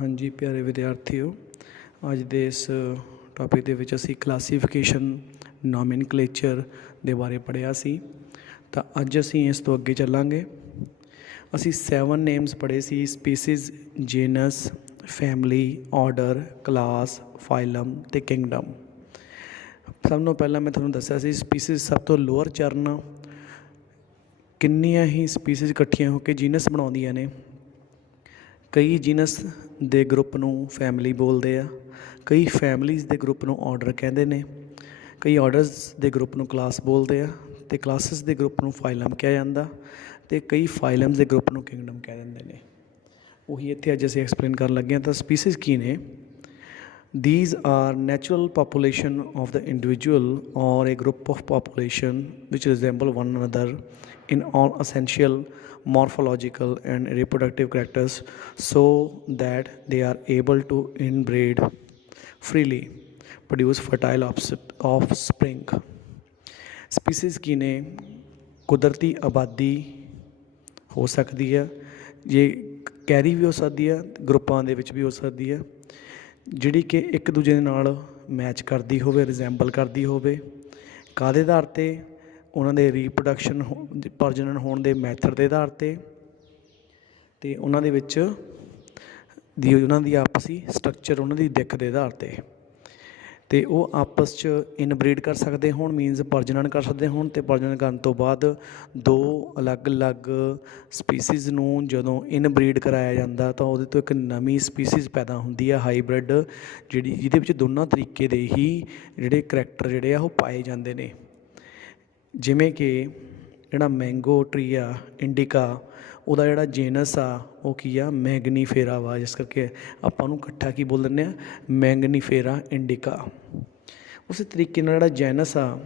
हाँ जी प्यारे विद्यार्थियों, अज दे इस टॉपिक दे विच असी क्लासीफिकेशन नोमेनक्लेचर दे बारे पढ़िया सी। तो अज असी इस तो अगे चलांगे। असी 7 नेम्स पढ़े सी, species, genus, family, order, class, phylum ते किंगडम। सब तो पहला मैं तुहानूं दस्सिया सी स्पीसीज सब तो लोअर चरण, किन्नियां ही स्पीसीज इकट्ठियां होकर जीनस बनाउंदियां ने। कई जीनस दे ग्रुप नूं फैमिली बोलते हैं, कई फैमिलीज़ दे ग्रुप नूं ऑर्डर कहते हैं, कई ऑर्डरस दे ग्रुप नूं क्लास बोलते हैं, तो क्लासिस दे ग्रुप नूं फाइलम कहा जाता, तो कई फाइलम्स दे ग्रुप नूं किंगडम कह देंगे ने। उही इत्थे अज असीं एक्सप्लेन करन लगे हैं। तो स्पीसीज की ने? These are natural population of the individual or a group of population which resemble one another in all essential morphological and reproductive characters, so that they are able to inbreed freely, produce fertile offspring. Species की ने? कुदरती आबादी हो सकती है, ये carry भी हो सकती है, ग्रुपां दे विच भी हो सकती है, जिहड़ी कि एक दूजे दे नाल मैच करती होवे, रिजैंबल करती होवे। काहदे आधार ते? उन्हां दे रीप्रोडक्शन प्रजनन होण दे मैथड के आधार ते, ते उन्हां दे विच उन्हां दी आपसी स्ट्रक्चर, उन्हां दी दिख के आधार ते, ते वो आपस च इनब्रीड कर सकते होण, मीनस प्रजनन कर सकते होण, ते प्रजनन करन तो बाद दो अलग अलग स्पीसीज़ नूं जदों इनब्रीड कराया जाता तो उहदे तो एक नवीं स्पीसीज़ पैदा हुंदी है, हाईब्रिड, जिहड़ी जिहदे विच दोनों तरीके दे ही जिहड़े करैक्टर जिहड़े आ ओह पाए जांदे ने। जिवें कि जिहड़ा मैंगो ट्री आ इंडिका, ਉਹਦਾ ਜਿਹੜਾ ਜੇਨਸ ਆ ਉਹ ਕੀ ਆ? ਮੈਗਨੀਫੇਰਾ ਵਾ। ਜਿਸ ਕਰਕੇ ਆਪਾਂ ਉਹਨੂੰ ਇਕੱਠਾ ਕੀ ਬੋਲ ਦਿੰਦੇ ਆ? ਮੈਗਨੀਫੇਰਾ ਇੰਡੀਕਾ। ਉਸੇ ਤਰੀਕੇ ਨਾਲ ਜਿਹੜਾ ਜੈਨਸ ਆ,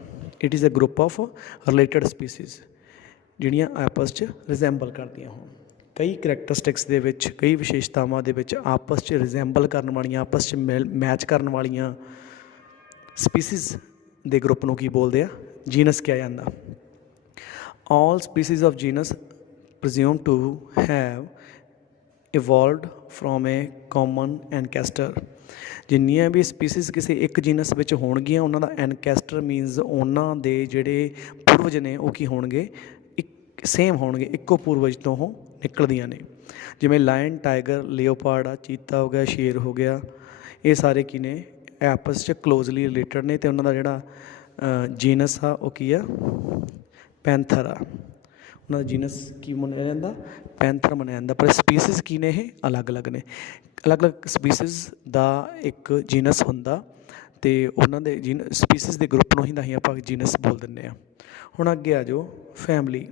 it is a group of related species ਜਿਹੜੀਆਂ ਆਪਸ 'ਚ ਰਿਜ਼ੈਂਬਲ ਕਰਦੀਆਂ ਹੋਣ। ਕਈ ਕਰੈਕਟਰਿਸਟਿਕਸ ਦੇ ਵਿੱਚ, ਕਈ ਵਿਸ਼ੇਸ਼ਤਾਵਾਂ ਦੇ ਵਿੱਚ ਆਪਸ 'ਚ ਰਿਜ਼ੈਂਬਲ ਕਰਨ ਵਾਲੀਆਂ, ਆਪਸ 'ਚ ਮੈਚ ਕਰਨ ਵਾਲੀਆਂ ਸਪੀਸੀਜ਼ ਦੇ ਗਰੁੱਪ ਨੂੰ ਕੀ ਬੋਲਦੇ ਆ? ਜੀਨਸ ਕਿਹਾ ਜਾਂਦਾ। All species of genus presumed to have evolved from a common ancestor। ਜਿੰਨੀਆਂ ਵੀ ਸਪੀਸੀਜ਼ ਕਿਸੇ ਇੱਕ ਜੀਨਸ ਵਿੱਚ ਹੋਣਗੀਆਂ, ਉਹਨਾਂ ਦਾ ਐਨਕੈਸਟਰ ਮੀਨਸ ਉਹਨਾਂ ਦੇ ਜਿਹੜੇ ਪੂਰਵਜ ਨੇ ਉਹ ਕੀ ਹੋਣਗੇ? ਸੇਮ ਹੋਣਗੇ, ਇੱਕੋ ਪੂਰਵਜ ਤੋਂ ਉਹ ਨਿਕਲਦੀਆਂ ਨੇ। ਜਿਵੇਂ ਲਾਇਨ, ਟਾਈਗਰ, ਲਿਓਪਾਰਡ ਆ, ਚੀਤਾ ਹੋ ਗਿਆ, ਸ਼ੇਰ ਹੋ ਗਿਆ, ਇਹ ਸਾਰੇ ਕੀ ਨੇ? ਆਪਸ 'ਚ ਕਲੋਜ਼ਲੀ ਰਿਲੇਟਡ ਨੇ, ਅਤੇ ਉਹਨਾਂ ਦਾ ਜਿਹੜਾ ਜੀਨਸ ਆ ਉਹ ਕੀ ਆ? ਪੈਂਥਰ ਆ। ਉਹਨਾਂ ਦਾ ਜੀਨਸ ਕੀ ਮੰਨਿਆ ਜਾਂਦਾ? ਪੈਂਥਰ ਮੰਨਿਆ ਜਾਂਦਾ। ਪਰ ਸਪੀਸੀਜ਼ ਕੀ ਨੇ? ਇਹ ਅਲੱਗ ਅਲੱਗ ਨੇ। ਅਲੱਗ ਅਲੱਗ ਸਪੀਸੀਜ਼ ਦਾ ਇੱਕ ਜੀਨਸ ਹੁੰਦਾ, ਅਤੇ ਉਹਨਾਂ ਦੇ ਸਪੀਸੀਜ਼ ਦੇ ਗਰੁੱਪ ਨੂੰ ਹੀ ਤਾਂ ਹੀ ਆਪਾਂ ਜੀਨਸ ਬੋਲ ਦਿੰਦੇ ਹਾਂ। ਹੁਣ ਅੱਗੇ ਆ ਜਾਓ, ਫੈਮਿਲੀ।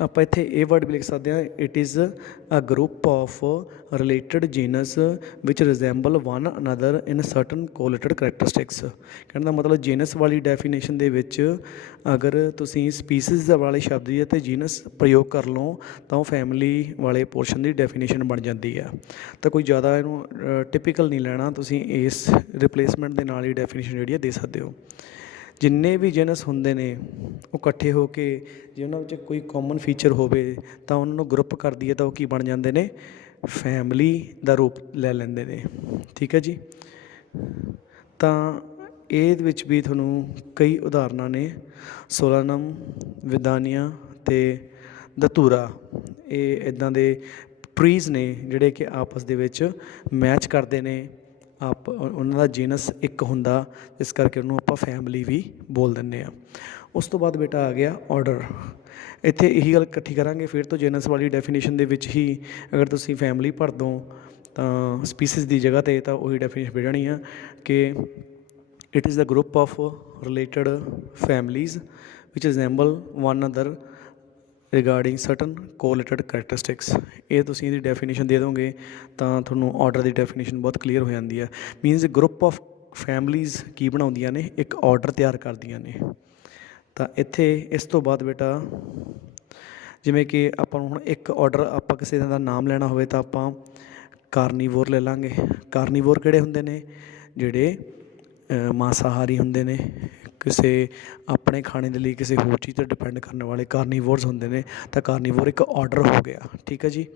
ਆਪਾਂ ਇੱਥੇ ਇਹ ਵਰਡ ਵੀ ਲਿਖ ਸਕਦੇ ਹਾਂ, it is a group of related genus which resemble one another in certain correlated characteristics. ਕਹਿਣ ਦਾ ਮਤਲਬ ਜੀਨਸ ਵਾਲੀ ਡੈਫੀਨੇਸ਼ਨ ਦੇ ਵਿੱਚ ਅਗਰ ਤੁਸੀਂ ਸਪੀਸੀਜ਼ ਵਾਲੇ ਸ਼ਬਦ ਦੀ ਅਤੇ ਜੀਨਸ ਪ੍ਰਯੋਗ ਕਰ ਲਓ ਤਾਂ ਉਹ ਫੈਮਿਲੀ ਵਾਲੇ ਪੋਰਸ਼ਨ ਦੀ ਡੈਫੀਨੇਸ਼ਨ ਬਣ ਜਾਂਦੀ ਆ। ਤਾਂ ਕੋਈ ਜ਼ਿਆਦਾ ਇਹਨੂੰ ਟਿਪੀਕਲ ਨਹੀਂ ਲੈਣਾ, ਤੁਸੀਂ ਇਸ ਰਿਪਲੇਸਮੈਂਟ ਦੇ ਨਾਲ ਹੀ ਡੈਫੀਨੇਸ਼ਨ ਜਿਹੜੀ ਆ ਦੇ ਸਕਦੇ ਹੋ। ਜਿੰਨੇ ਵੀ ਜੀਨਸ ਹੁੰਦੇ ਨੇ ਉਹ ਇਕੱਠੇ ਹੋ ਕੇ ਜੇ ਉਹਨਾਂ ਵਿੱਚ ਕੋਈ ਕਾਮਨ ਫੀਚਰ ਹੋਵੇ ਤਾਂ ਉਹਨਾਂ ਨੂੰ ਗਰੁੱਪ ਕਰ ਦਈਏ ਤਾਂ ਉਹ ਕੀ ਬਣ ਜਾਂਦੇ ਨੇ? ਫੈਮਿਲੀ ਦਾ ਰੂਪ ਲੈ ਲੈਂਦੇ ਨੇ। ਠੀਕ ਹੈ ਜੀ। ਤਾਂ ਇਹਦੇ ਵਿੱਚ ਵੀ ਤੁਹਾਨੂੰ ਕਈ ਉਦਾਹਰਨਾਂ ਨੇ, ਸੋਲਾਨਮ, ਵਿਦਾਨੀਆ ਅਤੇ ਦਤੂਰਾ। ਇਹ ਇੱਦਾਂ ਦੇ ਟਰੀਜ਼ ਨੇ ਜਿਹੜੇ ਕਿ ਆਪਸ ਦੇ ਵਿੱਚ ਮੈਚ ਕਰਦੇ ਨੇ। ਉਹਨਾਂ ਦਾ ਜੀਨਸ ਇੱਕ ਹੁੰਦਾ, ਇਸ ਕਰਕੇ ਉਹਨੂੰ ਆਪਾਂ ਫੈਮਿਲੀ ਵੀ ਬੋਲ ਦਿੰਦੇ ਹਾਂ। ਉਸ ਤੋਂ ਬਾਅਦ ਬੇਟਾ ਆ ਗਿਆ ਆਰਡਰ। ਇੱਥੇ ਇਹੀ ਗੱਲ ਇਕੱਠੀ ਕਰਾਂਗੇ ਫਿਰ ਤੋਂ। ਜੀਨਸ ਵਾਲੀ ਡੈਫੀਨੇਸ਼ਨ ਦੇ ਵਿੱਚ ਹੀ ਅਗਰ ਤੁਸੀਂ ਫੈਮਿਲੀ ਭਰ ਦਿਓ ਤਾਂ ਸਪੀਸੀਜ਼ ਦੀ ਜਗ੍ਹਾ 'ਤੇ ਤਾਂ ਉਹੀ ਡੈਫੀਨੇਸ਼ਨ ਮਿਲ ਜਾਣੀ ਆ ਕਿ it is the group of related families which resemble one other regarding certain correlated characteristics. ਇਹ ਤੁਸੀਂ ਇਹਦੀ ਡੈਫੀਨੇਸ਼ਨ ਦੇ ਦੋਗੇ ਤਾਂ ਤੁਹਾਨੂੰ ਆਰਡਰ ਦੀ ਡੈਫੀਨੇਸ਼ਨ ਬਹੁਤ ਕਲੀਅਰ ਹੋ ਜਾਂਦੀ ਹੈ। ਮੀਨਸ ਗਰੁੱਪ ਆਫ ਫੈਮਲੀਜ਼ ਕੀ ਬਣਾਉਂਦੀਆਂ ਨੇ? ਇੱਕ ਆਰਡਰ ਤਿਆਰ ਕਰਦੀਆਂ ਨੇ। ਤਾਂ ਇੱਥੇ ਇਸ ਤੋਂ ਬਾਅਦ ਬੇਟਾ ਜਿਵੇਂ ਕਿ ਆਪਾਂ ਨੂੰ ਹੁਣ ਇੱਕ ਆਰਡਰ, ਆਪਾਂ ਕਿਸੇ ਦਾ ਨਾਮ ਲੈਣਾ ਹੋਵੇ ਤਾਂ ਆਪਾਂ ਕਾਰਨੀਵੋਰ ਲੈ ਲਾਂਗੇ। ਕਾਰਨੀਵੋਰ ਕਿਹੜੇ ਹੁੰਦੇ ਨੇ? ਜਿਹੜੇ ਮਾਸਾਹਾਰੀ ਹੁੰਦੇ ਨੇ, ਕਿਸੇ ਆਪਣੇ ਖਾਣੇ ਦੇ ਲਈ ਕਿਸੇ ਹੋਰ ਚੀਜ਼ 'ਤੇ ਡਿਪੈਂਡ ਕਰਨ ਵਾਲੇ ਕਾਰਨੀਵੋਰਸ ਹੁੰਦੇ ਨੇ। ਤਾਂ ਕਾਰਨੀਵੋਰ ਇੱਕ ਆਰਡਰ ਹੋ ਗਿਆ, ਠੀਕ ਹੈ ਜੀ,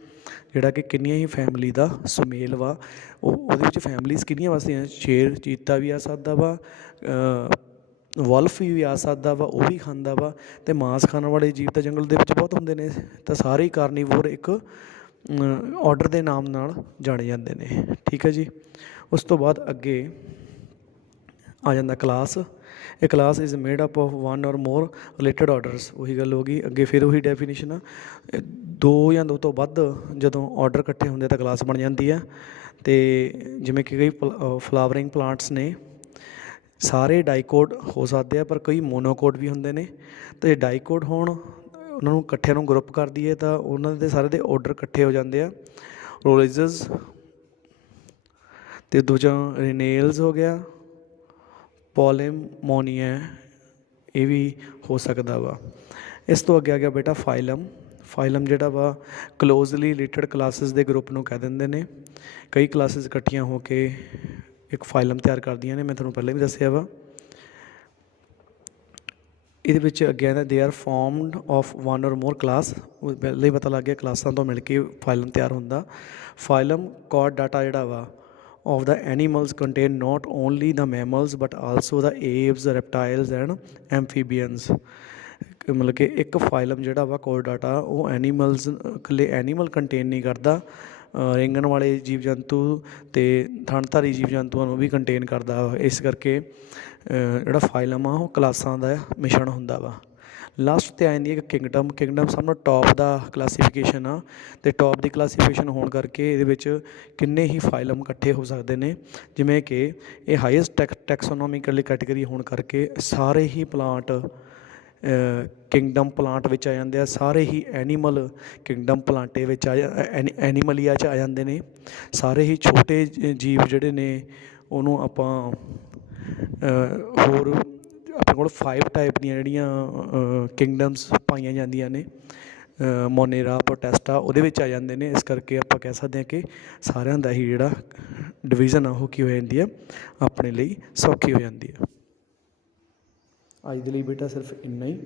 ਜਿਹੜਾ ਕਿ ਕਿੰਨੀਆਂ ਹੀ ਫੈਮਿਲੀ ਦਾ ਸੁਮੇਲ ਵਾ। ਉਹਦੇ ਵਿੱਚ ਫੈਮਲੀਜ਼ ਕਿੰਨੀਆਂ ਵਸਦੀਆਂ, ਸ਼ੇਰ ਚੀਤਾ ਵੀ ਆ ਸਕਦਾ ਵਾ, ਵਲਫ ਵੀ ਆ ਸਕਦਾ ਵਾ, ਉਹ ਵੀ ਖਾਂਦਾ ਵਾ, ਅਤੇ ਮਾਂਸ ਖਾਣ ਵਾਲੇ ਜੀਵ ਤਾਂ ਜੰਗਲ ਦੇ ਵਿੱਚ ਬਹੁਤ ਹੁੰਦੇ ਨੇ। ਤਾਂ ਸਾਰੇ ਹੀ ਕਾਰਨੀਵੋਰ ਇੱਕ ਆਰਡਰ ਦੇ ਨਾਮ ਨਾਲ ਜਾਣੇ ਜਾਂਦੇ ਨੇ, ਠੀਕ ਹੈ ਜੀ। ਉਸ ਤੋਂ ਬਾਅਦ ਅੱਗੇ ਆ ਜਾਂਦਾ ਕਲਾਸ। ਇਹ class is made up of one ਔਰ ਮੋਰ ਰਿਲੇਟਡ ਆਰਡਰਸ। ਉਹੀ ਗੱਲ ਹੋ ਗਈ ਅੱਗੇ, ਫਿਰ ਉਹੀ ਡੈਫੀਨੇਸ਼ਨ ਆ, ਦੋ ਜਾਂ ਦੋ ਤੋਂ ਵੱਧ ਜਦੋਂ ਆਰਡਰ ਇਕੱਠੇ ਹੁੰਦੇ ਤਾਂ ਕਲਾਸ ਬਣ ਜਾਂਦੀ ਆ। ਅਤੇ ਜਿਵੇਂ ਕਿ ਕਈ ਫਲਾਵਰਿੰਗ ਪਲਾਂਟਸ ਨੇ, ਸਾਰੇ ਡਾਈਕੋਟ ਹੋ ਸਕਦੇ ਆ, ਪਰ ਕਈ ਮੋਨੋਕੋਟ ਵੀ ਹੁੰਦੇ ਨੇ। ਅਤੇ ਜੇ ਡਾਈਕੋਟ ਹੋਣ, ਉਹਨਾਂ ਨੂੰ ਇਕੱਠਿਆਂ ਨੂੰ ਗਰੁੱਪ ਕਰ ਦਈਏ ਤਾਂ ਉਹਨਾਂ ਦੇ ਸਾਰੇ ਦੇ ਆਰਡਰ ਇਕੱਠੇ ਹੋ ਜਾਂਦੇ ਆ। ਰੋਲਿਜ਼ਸ ਅਤੇ ਦੂਜਾ ਰਿਨੇਲਸ ਹੋ ਗਿਆ, ਪੋਲੇਮੋਨੀਆ, ਇਹ ਵੀ ਹੋ ਸਕਦਾ ਵਾ। ਇਸ ਤੋਂ ਅੱਗੇ ਆ ਗਿਆ ਬੇਟਾ ਫਾਈਲਮ। ਫਾਈਲਮ ਜਿਹੜਾ ਵਾ ਕਲੋਜ਼ਲੀ ਰਿਲੇਟਡ ਕਲਾਸਿਸ ਦੇ ਗਰੁੱਪ ਨੂੰ ਕਹਿ ਦਿੰਦੇ ਨੇ। ਕਈ ਕਲਾਸਿਸ ਇਕੱਠੀਆਂ ਹੋ ਕੇ ਇੱਕ ਫਾਈਲਮ ਤਿਆਰ ਕਰਦੀਆਂ ਨੇ, ਮੈਂ ਤੁਹਾਨੂੰ ਪਹਿਲਾਂ ਵੀ ਦੱਸਿਆ ਵਾ। ਇਹਦੇ ਵਿੱਚ ਅੱਗੇ ਆਉਂਦਾ ਦੇ ਆਰ ਫੋਰਮਡ ਆਫ ਵਨ ਔਰ ਮੋਰ ਕਲਾਸ। ਪਹਿਲਾਂ ਹੀ ਪਤਾ ਲੱਗ ਗਿਆ ਕਲਾਸਾਂ ਤੋਂ ਮਿਲ ਕੇ ਫਾਈਲਮ ਤਿਆਰ ਹੁੰਦਾ। ਫਾਈਲਮ ਕੋਡ ਡਾਟਾ ਜਿਹੜਾ ਵਾ of the animals contain not only the mammals but also the apes, reptiles and amphibians। ਮਤਲਬ ਕਿ ਇੱਕ ਫਾਈਲਮ ਜਿਹੜਾ ਵਾ ਕੋਡ ਡਾਟਾ ਉਹ ਐਨੀਮਲਸ, ਇਕੱਲੇ ਐਨੀਮਲ ਕੰਟੇਨ ਨਹੀਂ ਕਰਦਾ, ਰੇਂਗਣ ਵਾਲੇ ਜੀਵ ਜੰਤੂ ਅਤੇ ਥਣਧਾਰੀ ਜੀਵ ਜੰਤੂਆਂ ਨੂੰ ਵੀ ਕੰਟੇਨ ਕਰਦਾ ਵਾ। ਇਸ ਕਰਕੇ ਜਿਹੜਾ ਫਾਈਲਮ ਆ ਉਹ ਕਲਾਸਾਂ ਦਾ ਮਿਸ਼ਰਣ ਹੁੰਦਾ ਵਾ। ਲਾਸਟ 'ਤੇ ਆ ਜਾਂਦੀ ਹੈ ਇੱਕ ਕਿੰਗਡਮ। ਕਿੰਗਡਮ ਸਭ ਨੂੰ ਟੋਪ ਦਾ ਕਲਾਸੀਫਿਕੇਸ਼ਨ ਆ, ਅਤੇ ਟੋਪ ਦੀ ਕਲਾਸੀਫਿਕੇਸ਼ਨ ਹੋਣ ਕਰਕੇ ਇਹਦੇ ਵਿੱਚ ਕਿੰਨੇ ਹੀ ਫਾਈਲਮ ਇਕੱਠੇ ਹੋ ਸਕਦੇ ਨੇ। ਜਿਵੇਂ ਕਿ ਇਹ ਹਾਈਐਸਟ ਟੈਕਸੋਨੋਮਿਕਲੀ ਕੈਟੇਗਰੀ ਹੋਣ ਕਰਕੇ ਸਾਰੇ ਹੀ ਪਲਾਂਟ ਕਿੰਗਡਮ ਪਲਾਂਟ ਵਿੱਚ ਆ ਜਾਂਦੇ ਆ, ਸਾਰੇ ਹੀ ਐਨੀਮਲ ਕਿੰਗਡਮ ਪਲਾਂਟੇ ਵਿੱਚ ਐਨੀਮਲੀਆ 'ਚ ਆ ਜਾਂਦੇ ਨੇ। ਸਾਰੇ ਹੀ ਛੋਟੇ ਜੀਵ ਜਿਹੜੇ ਨੇ ਉਹਨੂੰ ਆਪਾਂ ਹੋਰ ਆਪਣੇ ਕੋਲ 5 ਟਾਈਪ ਦੀਆਂ ਜਿਹੜੀਆਂ ਕਿੰਗਡਮਸ ਪਾਈਆਂ ਜਾਂਦੀਆਂ ਨੇ, ਮੋਨੇਰਾ, ਪ੍ਰੋਟੈਸਟਾ, ਉਹਦੇ ਵਿੱਚ ਆ ਜਾਂਦੇ ਨੇ। ਇਸ ਕਰਕੇ ਆਪਾਂ ਕਹਿ ਸਕਦੇ ਹਾਂ ਕਿ ਸਾਰਿਆਂ ਦਾ ਹੀ ਜਿਹੜਾ ਡਿਵੀਜ਼ਨ ਆ ਉਹ ਕੀ ਹੋ ਜਾਂਦੀ ਆ, ਆਪਣੇ ਲਈ ਸੌਖੀ ਹੋ ਜਾਂਦੀ ਆ। ਅੱਜ ਦੇ ਲਈ ਬੇਟਾ ਸਿਰਫ ਇੰਨਾ ਹੀ।